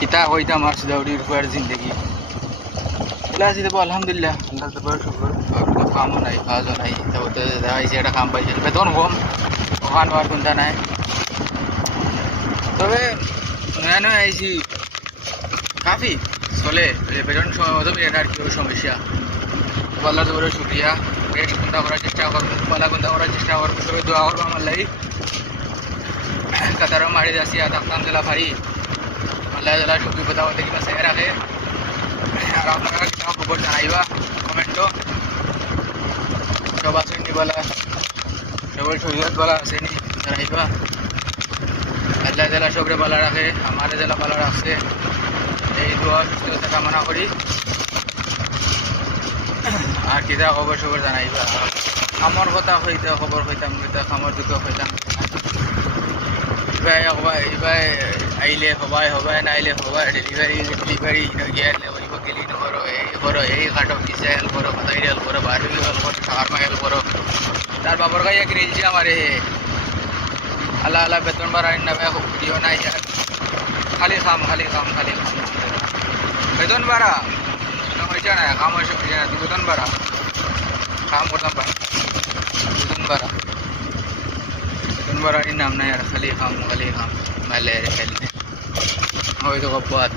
কিতা কইতাম আর দাউরির পর জিন্দগি ক্লাসে দেবো আলহামদুলিল্লাহ আল্লাহ তো বড় শুকর আর কোনো কামও নাই কাজও নাই তারপরে দেখাইছি একটা কাম পাইছে বেতন কম ওখান আর কোনটা নাই তবে নয়া নয়া আইছি কাফি চলে বেতন সময় মতো মেয়েটার কি সমস্যা আল্লাহ তো বড় শুক্রিয়া রেট কোনটা করার চেষ্টা করবো পালা কোনটা করার চেষ্টা করবো সবাই দোয়া করবো আমার লাগি কাতারও মারি যাচ্ছি আর থাকতাম জেলা ভারী আল্লাহ জেলা সবজি কথা বলতে কিংবা সেরে রাখে আর আপনারা কিনা খবর জানাইবা কমেন্টও সব আসেনি বলা সবল শরীয়ত বলা আসেনি জানাইবা আল্লাহ জেলা সবরে বলা রাখে আমার জেলা বলা রাখছে এই দোয়া সুস্থতা কামনা করি আর কিতা খবর সবর জানাইবা আমার কথা হইতে খবর হইতাম খামর দুঃখ হইতাম এবার আইলে হবাই নাইলে হবাই ডেলিভারি গিয়ে হইব গেলি করো এই করো এই কাটো পিছে হেল্প করো কথাই হেল্প করো বাইরে হেল্প করো খাওয়ার মা হেল্প করো তার বাবর গাইয়া কিনেছি আমারে আল্লাহ আল্লাহ বেতন বাড়াই না দিও নাই খালি খাম বেতন বাড়া হয়েছে না কাম হয়েছে না তুই বেতন বাড়া কাম করতাম পার বেতন বাড়ার নাম নাই আর খালি খাম মেলে খেলতে হয়তো বাদ